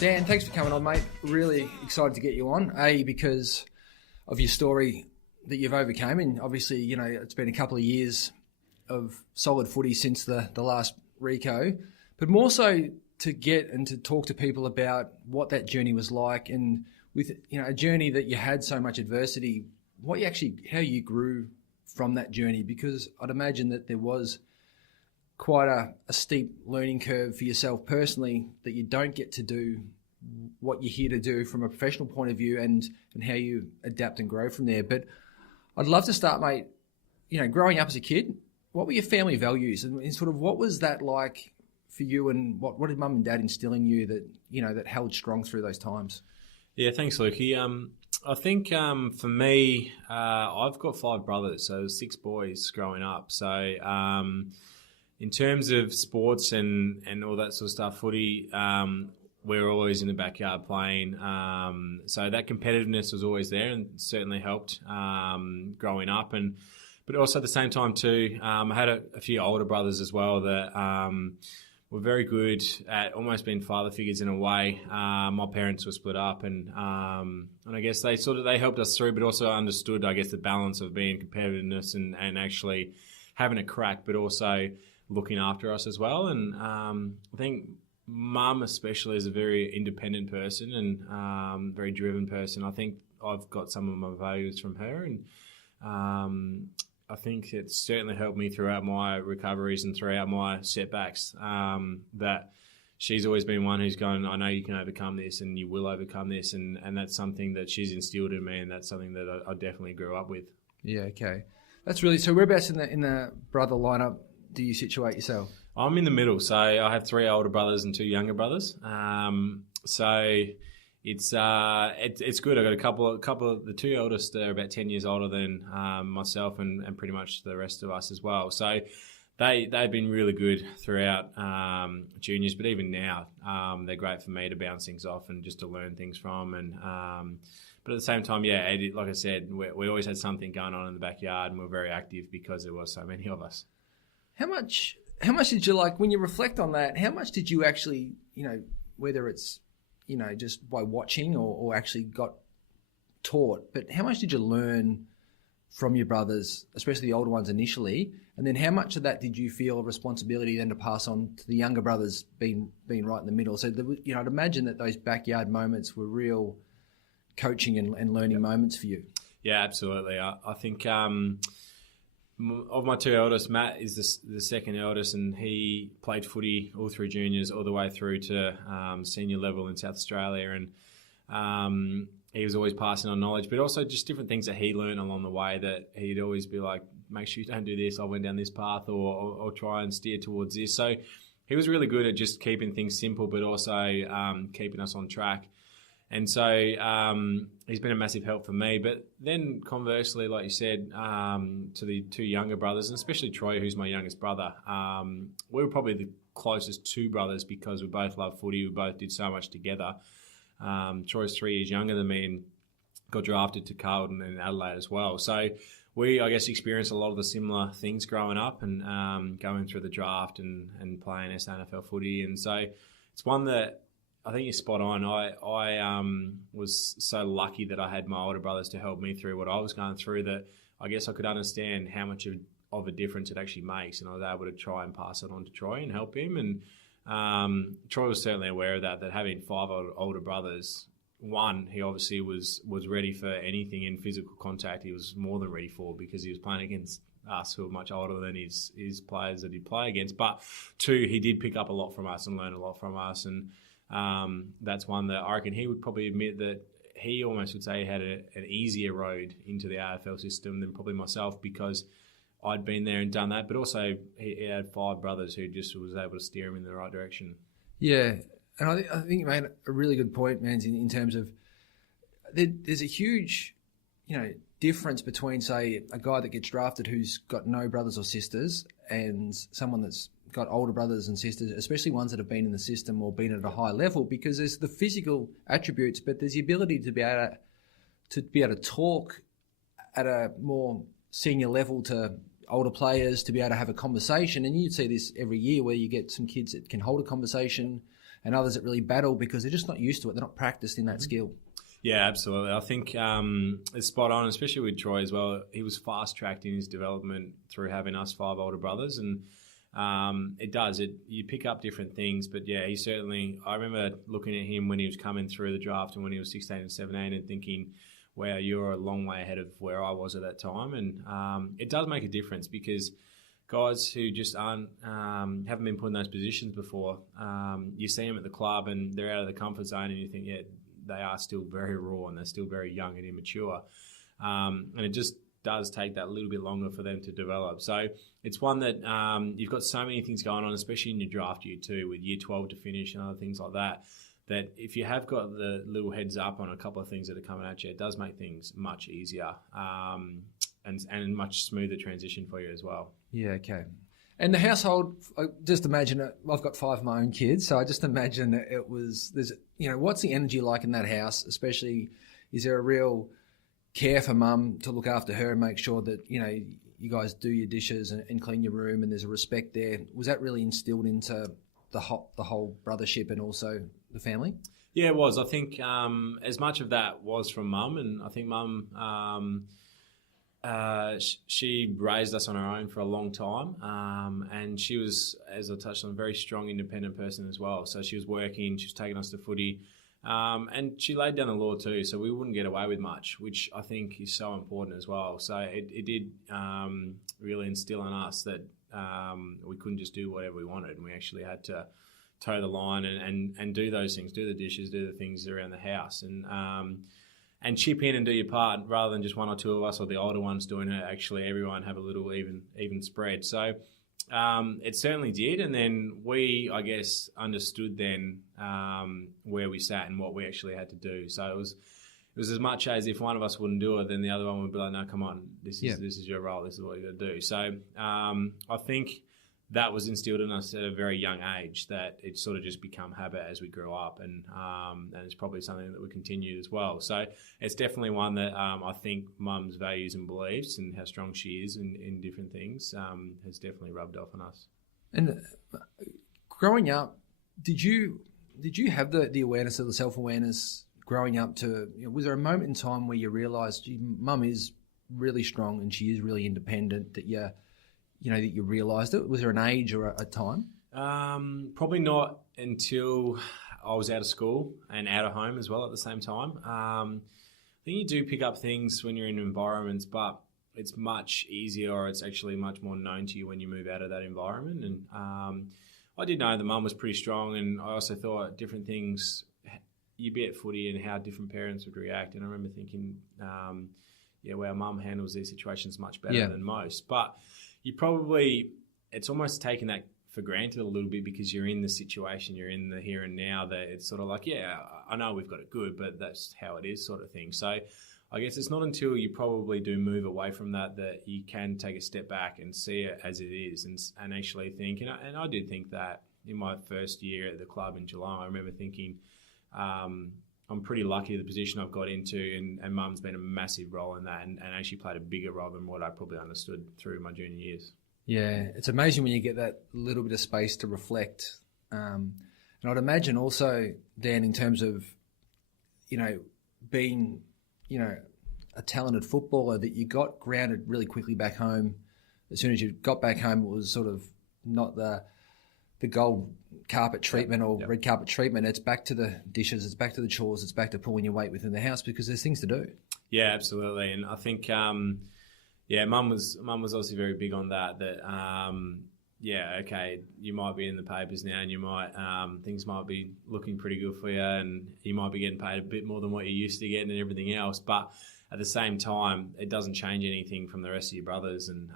Dan, thanks for coming on, mate. Really excited to get you on. Because of your story that you've overcome, and obviously, you know, it's been a couple of years of solid footy since the last Reco, but more so to get and to talk to people about what that journey was like, and with, you know, a journey that you had so much adversity, how you grew from that journey, because I'd imagine that there was quite a steep learning curve for yourself personally, that you don't get to do what you're here to do from a professional point of view, and how you adapt and grow from there. But I'd love to start, mate, you know, growing up as a kid, what were your family values, and sort of what was that like for you, and what did mum and dad instill in you that, you know, that held strong through those times? Yeah, thanks, Lukey. I think for me, I've got 5 brothers, so 6 boys growing up. So in terms of sports and all that sort of stuff, footy, we were always in the backyard playing. So that competitiveness was always there, and certainly helped growing up. But also at the same time too, I had a few older brothers as well that were very good at almost being father figures in a way. My parents were split up, and I guess they helped us through, but also understood, I guess, the balance of being competitiveness and actually having a crack, but also looking after us as well. And I think mum especially is a very independent person and very driven person. I think I've got some of my values from her, and I think it's certainly helped me throughout my recoveries and throughout my setbacks, that she's always been one who's gone, I know you can overcome this and you will overcome this, and that's something that she's instilled in me, and that's something that I definitely grew up with. Yeah, okay. That's really, so whereabouts in the brother lineup do you situate yourself? I'm in the middle, so I have 3 older brothers and 2 younger brothers. So it's good. I've got a couple of the 2 eldest. They're about 10 years older than myself, and pretty much the rest of us as well. So they've been really good throughout juniors, but even now they're great for me to bounce things off and just to learn things from. And but at the same time, yeah, like I said, we always had something going on in the backyard, and we're very active because there was so many of us. How much did you, like, when you reflect on that, how much did you actually, you know, whether it's, you know, just by watching or actually got taught, but how much did you learn from your brothers, especially the older ones initially, and then how much of that did you feel a responsibility then to pass on to the younger brothers, being right in the middle? So, you know, I'd imagine that those backyard moments were real coaching and learning moments for you. Yeah, absolutely. I think of my 2 eldest, Matt is the second eldest, and he played footy all through juniors, all the way through to senior level in South Australia, and he was always passing on knowledge, but also just different things that he learned along the way, that he'd always be like, make sure you don't do this, I went down this path, or try and steer towards this. So he was really good at just keeping things simple, but also keeping us on track. And so he's been a massive help for me. But then conversely, like you said, to the 2 younger brothers, and especially Troy, who's my youngest brother, we were probably the closest 2 brothers because we both love footy. We both did so much together. Troy's 3 years younger than me and got drafted to Carlton and Adelaide as well. So we, I guess, experienced a lot of the similar things growing up, and going through the draft and playing SANFL footy. And so it's one that I think you're spot on. I was so lucky that I had my older brothers to help me through what I was going through, that I guess I could understand how much of a difference it actually makes, and I was able to try and pass it on to Troy and help him. And Troy was certainly aware of that having 5 older brothers, one, he obviously was ready for anything in physical contact. He was more than ready for, because he was playing against us who are much older than his players that he'd play against. But 2, he did pick up a lot from us and learn a lot from us, and that's one that I reckon he would probably admit that he almost would say he had an easier road into the AFL system than probably myself, because I'd been there and done that, but also he had 5 brothers who just was able to steer him in the right direction. Yeah, and I think you made a really good point, man, in terms of there's a huge, you know, difference between, say, a guy that gets drafted who's got no brothers or sisters, and someone that's got older brothers and sisters, especially ones that have been in the system or been at a high level, because there's the physical attributes, but there's the ability to be able to talk at a more senior level to older players, to be able to have a conversation. And you'd see this every year where you get some kids that can hold a conversation and others that really battle because they're just not used to it. They're not practiced in that skill. Yeah, absolutely. I think it's spot on, especially with Troy as well. He was fast-tracked in his development through having us 5 older brothers, and you pick up different things. But yeah, he certainly, I remember looking at him when he was coming through the draft and when he was 16 and 17 and thinking, wow, you're a long way ahead of where I was at that time. And it does make a difference because guys who just haven't been put in those positions before, you see them at the club and they're out of the comfort zone and you think, yeah, they are still very raw and they're still very young and immature. And it just does take that little bit longer for them to develop. So it's one that you've got so many things going on, especially in your draft year too, with year 12 to finish and other things like that, that if you have got the little heads up on a couple of things that are coming at you, it does make things much easier and much smoother transition for you as well. Yeah, okay. And the household, I just imagine it, I've got 5 of my own kids, so I just imagine it was, what's the energy like in that house, especially, is there a real care for mum to look after her and make sure that, you guys do your dishes and clean your room and there's a respect there? Was that really instilled into the whole brothership and also the family? Yeah, it was. I think as much of that was from mum, and I think mum... she raised us on her own for a long time, and she was, as I touched on, a very strong, independent person as well. So she was working, she was taking us to footy, and she laid down the law too, so we wouldn't get away with much, which I think is so important as well. So it did really instill in us that we couldn't just do whatever we wanted, and we actually had to toe the line and do those things, do the dishes, do the things around the house, and chip in and do your part rather than just one or two of us or the older ones doing it. Actually, everyone have a little even spread. So it certainly did. And then we, I guess, understood then where we sat and what we actually had to do. So it was as much as if one of us wouldn't do it, then the other one would be like, no, come on, this is your role. This is what you got to do. So I think that was instilled in us at a very young age, that it sort of just become habit as we grew up, and it's probably something that we continued as well. So it's definitely one that I think mum's values and beliefs and how strong she is in different things has definitely rubbed off on us. And growing up, did you have the awareness of the self-awareness growing up to, was there a moment in time where you realised mum is really strong and she is really independent, that you realised it? Was there an age or a time? Probably not until I was out of school and out of home as well at the same time. I think you do pick up things when you're in environments, but it's much easier, or it's actually much more known to you when you move out of that environment. And I did know the mum was pretty strong, and I also thought different things, you'd be at footy and how different parents would react. And I remember thinking, our mum handles these situations much better than most. But it's almost taken that for granted a little bit because you're in the situation, you're in the here and now, that it's sort of like, I know we've got it good, but that's how it is, sort of thing. So I guess it's not until you probably do move away from that you can take a step back and see it as it is and actually think, and I did think that in my first year at the club in Geelong. I remember thinking, I'm pretty lucky the position I've got into, and mum's been a massive role in that and actually played a bigger role than what I probably understood through my junior years. Yeah, it's amazing when you get that little bit of space to reflect. And I'd imagine also, Dan, in terms of, being, a talented footballer, that you got grounded really quickly back home. As soon as you got back home, it was sort of not the gold carpet treatment or red carpet treatment. It's back to the dishes, it's back to the chores, it's back to pulling your weight within the house because there's things to do. Yeah, absolutely. And I think, mum was obviously very big on that, you might be in the papers now and you might, things might be looking pretty good for you and you might be getting paid a bit more than what you're used to getting and everything else. But at the same time, it doesn't change anything from the rest of your brothers. And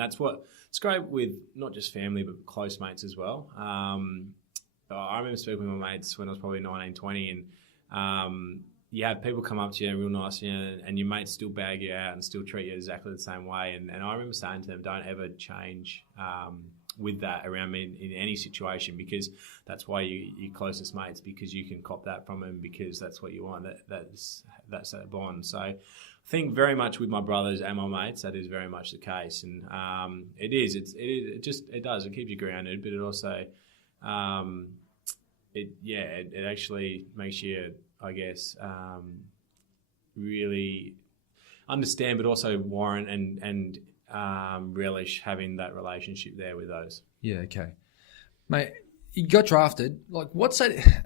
that's it's great with not just family, but close mates as well. I remember speaking with my mates when I was probably 19, 20, and you have people come up to you and real nice, and your mates still bag you out and still treat you exactly the same way. And I remember saying to them, don't ever change with that around me in any situation, because that's why you're closest mates, because you can cop that from them, because that's what you want. That's that bond. So I think very much with my brothers and my mates, that is very much the case. And it does. It keeps you grounded, but it also it actually makes you, I guess, really understand, but also warrant and relish having that relationship there with those. Yeah, okay. Mate, you got drafted. Like, what's that?